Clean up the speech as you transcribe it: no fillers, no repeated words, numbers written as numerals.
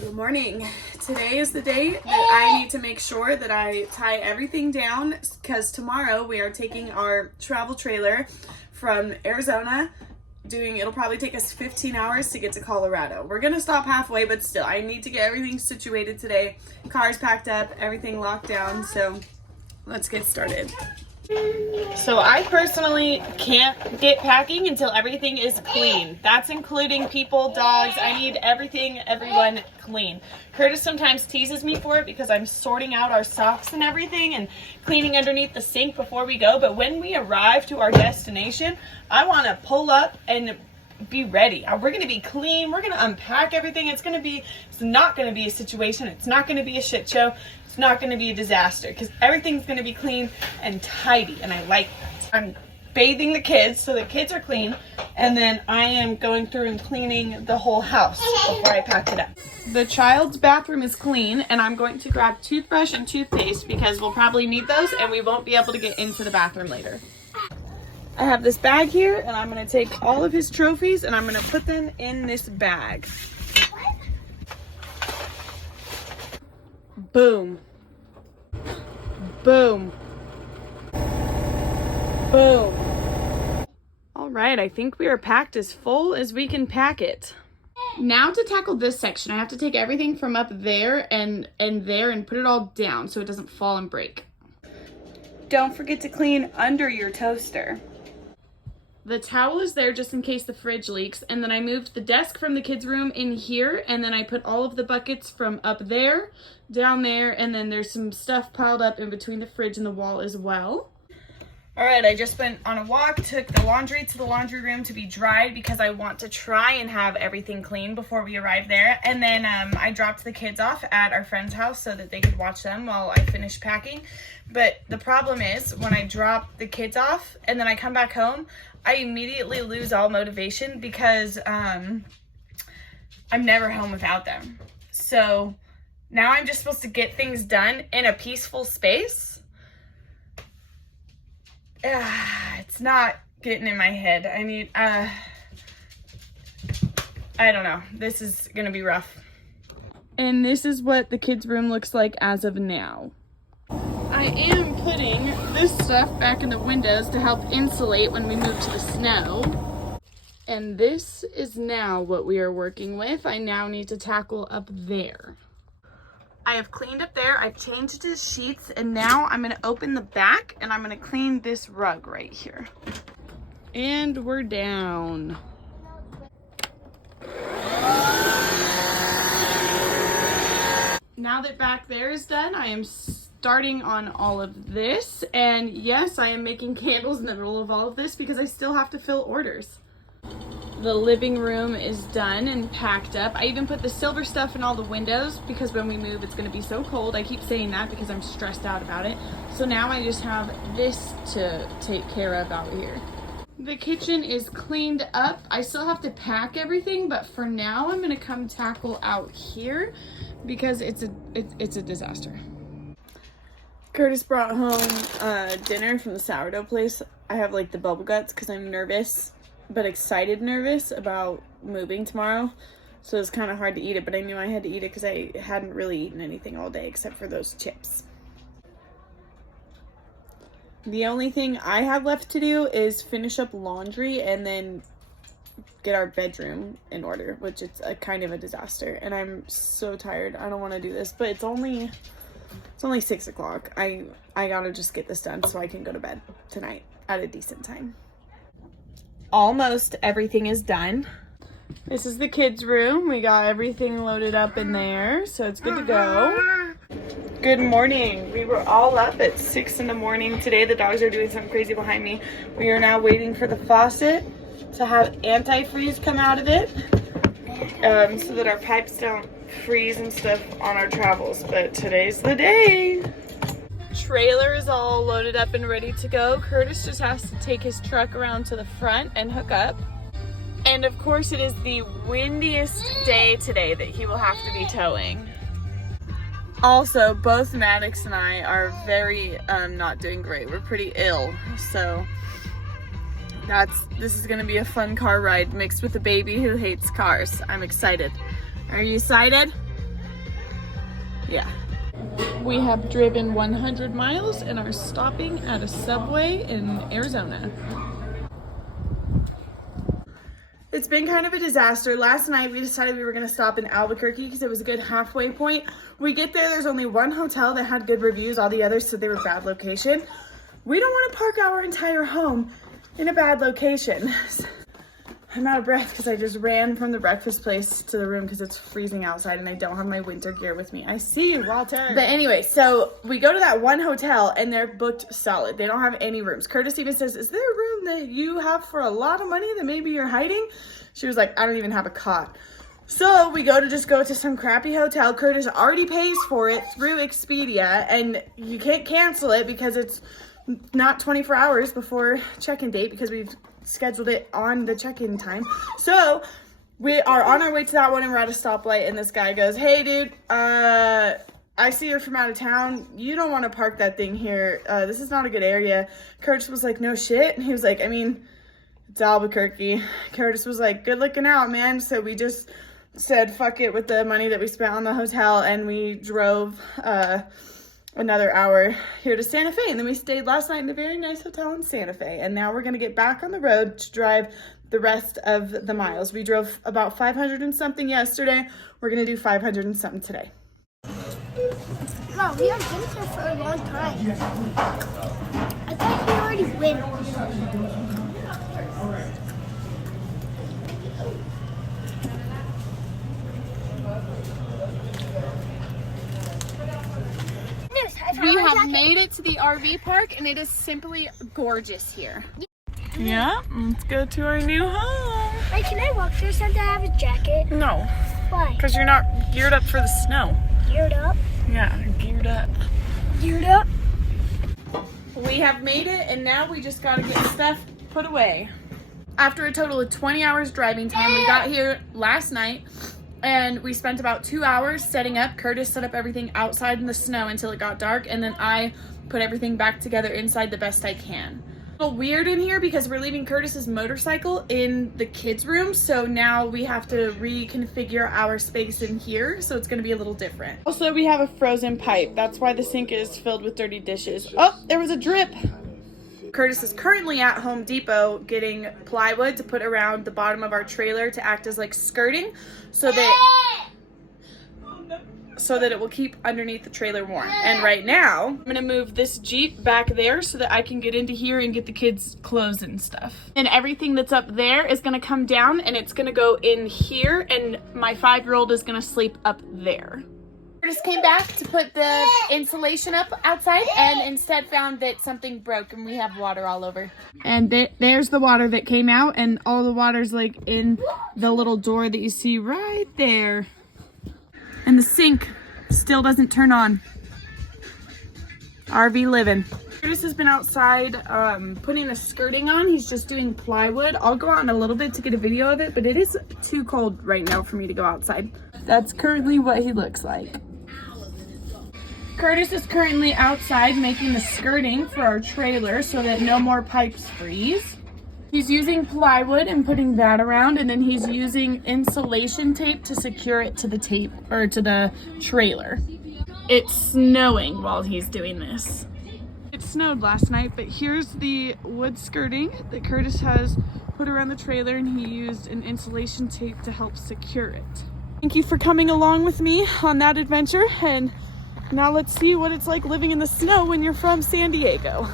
Good morning. Today is the day that I need to make sure that I tie everything down because tomorrow we are taking our travel trailer from Arizona. It'll probably take us 15 hours to get to Colorado. We're gonna stop halfway, but still, I need to get everything situated today. Car's packed up, everything locked down, so let's get started. So I personally can't get packing until everything is clean. That's including people, dogs. I need everyone clean. Curtis sometimes teases me for it because I'm sorting out our socks and everything and cleaning underneath the sink before we go. But when we arrive to our destination, I want to pull up and be ready. We're going to be clean. We're going to unpack everything. It's not going to be a situation. It's not going to be a shit show. It's not going to be a disaster because everything's going to be clean and tidy, and I like that. I'm bathing the kids so the kids are clean, and then I am going through and cleaning the whole house before I pack it up. The child's bathroom is clean, and I'm going to grab toothbrush and toothpaste because we'll probably need those and we won't be able to get into the bathroom later. I have this bag here, and I'm going to take all of his trophies and I'm going to put them in this bag. Boom. Boom. Boom. All right, I think we are packed as full as we can pack it. Now to tackle this section, I have to take everything from up there and there and put it all down so it doesn't fall and break. Don't forget to clean under your toaster. The towel is there just in case the fridge leaks, and then I moved the desk from the kids' room in here, and then I put all of the buckets from up there, down there, and then there's some stuff piled up in between the fridge and the wall as well. All right, I just went on a walk, took the laundry to the laundry room to be dried because I want to try and have everything clean before we arrive there. And then I dropped the kids off at our friend's house so that they could watch them while I finish packing. But the problem is when I drop the kids off and then I come back home, I immediately lose all motivation because I'm never home without them. So now I'm just supposed to get things done in a peaceful space. It's not getting in my head. I don't know. This is gonna be rough. And this is what the kids' room looks like as of now. I am putting this stuff back in the windows to help insulate when we move to the snow. And this is now what we are working with. I now need to tackle up there. I have cleaned up there, I've changed the sheets, and now I'm gonna open the back and I'm gonna clean this rug right here. And we're down. Now that back there is done, I am starting on all of this. And yes, I am making candles in the middle of all of this because I still have to fill orders. The living room is done and packed up. I even put the silver stuff in all the windows because when we move, it's gonna be so cold. I keep saying that because I'm stressed out about it. So now I just have this to take care of out here. The kitchen is cleaned up. I still have to pack everything, but for now I'm gonna come tackle out here because it's a disaster. Curtis brought home dinner from the sourdough place. I have like the bubble guts because I'm nervous, but excited nervous about moving tomorrow. So it's kind of hard to eat it, but I knew I had to eat it because I hadn't really eaten anything all day except for those chips. The only thing I have left to do is finish up laundry and then get our bedroom in order, which is a kind of a disaster. And I'm so tired. I don't want to do this, but it's only 6 o'clock. I gotta just get this done so I can go to bed tonight at a decent time. Almost everything is done. This is the kids' room. We got everything loaded up in there, so it's good to go. Good morning. We were all up at 6 in the morning today. The dogs are doing something crazy behind me. We are now waiting for the faucet to have antifreeze come out of it so that our pipes don't freeze and stuff on our travels. But today's the day. Trailer is all loaded up and ready to go. Curtis just has to take his truck around to the front and hook up. And of course it is the windiest day today that he will have to be towing. Also, both Maddox and I are very not doing great. We're pretty ill, so this is gonna be a fun car ride mixed with a baby who hates cars. I'm excited. Are you excited? Yeah. We have driven 100 miles and are stopping at a Subway in Arizona. It's been kind of a disaster. Last night we decided we were gonna stop in Albuquerque because it was a good halfway point. We get there's only one hotel that had good reviews. All the others said they were bad location. We don't want to park our entire home in a bad location. I'm out of breath because I just ran from the breakfast place to the room because it's freezing outside and I don't have my winter gear with me. I see you, Walter. But anyway, so we go to that one hotel and they're booked solid. They don't have any rooms. Curtis even says, is there a room that you have for a lot of money that maybe you're hiding? She was like, I don't even have a cot. So we go to some crappy hotel. Curtis already pays for it through Expedia and you can't cancel it because it's not 24 hours before check-in date because we've scheduled it on the check-in time. So we are on our way to that one and we're at a stoplight and this guy goes, hey dude, I see you're from out of town. You don't want to park that thing here. This is not a good area. Curtis was like, no shit. And he was like, I mean, it's Albuquerque. Curtis was like, good looking out, man. So we just said, fuck it with the money that we spent on the hotel and we drove, another hour here to Santa Fe, and then we stayed last night in a very nice hotel in Santa Fe, and now we're going to get back on the road to drive the rest of the miles. We drove about 500 and something yesterday. We're going to do 500 and something today. Mom, we haven't been here for a long time. I thought you already went. We have made it to the RV park and it is simply gorgeous here. Yeah, let's go to our new home. Wait, can I walk through since I have a jacket? No, Why? because you're not geared up for the snow. Geared up? Yeah, geared up. Geared up? We have made it and now we just got to get stuff put away. After a total of 20 hours driving time, we got here last night. And we spent about 2 hours setting up. Curtis set up everything outside in the snow until it got dark. And then I put everything back together inside the best I can. A little weird in here because we're leaving Curtis's motorcycle in the kids' room. So now we have to reconfigure our space in here. So it's going to be a little different. Also, we have a frozen pipe. That's why the sink is filled with dirty dishes. Oh, there was a drip. Curtis is currently at Home Depot getting plywood to put around the bottom of our trailer to act as like skirting so that it will keep underneath the trailer warm. And right now, I'm gonna move this Jeep back there so that I can get into here and get the kids' clothes and stuff. And everything that's up there is gonna come down and it's gonna go in here and my 5-year-old is gonna sleep up there. Just came back to put the insulation up outside and instead found that something broke and we have water all over. And there's the water that came out and all the water's like in the little door that you see right there. And the sink still doesn't turn on. RV living. Curtis has been outside putting the skirting on. He's just doing plywood. I'll go out in a little bit to get a video of it, but it is too cold right now for me to go outside. That's currently what he looks like. Curtis is currently outside making the skirting for our trailer so that no more pipes freeze. He's using plywood and putting that around, and then he's using insulation tape to secure it to the tape or to the trailer. It's snowing while he's doing this. It snowed last night, but here's the wood skirting that Curtis has put around the trailer, and he used an insulation tape to help secure it. Thank you for coming along with me on that adventure, and now let's see what it's like living in the snow when you're from San Diego.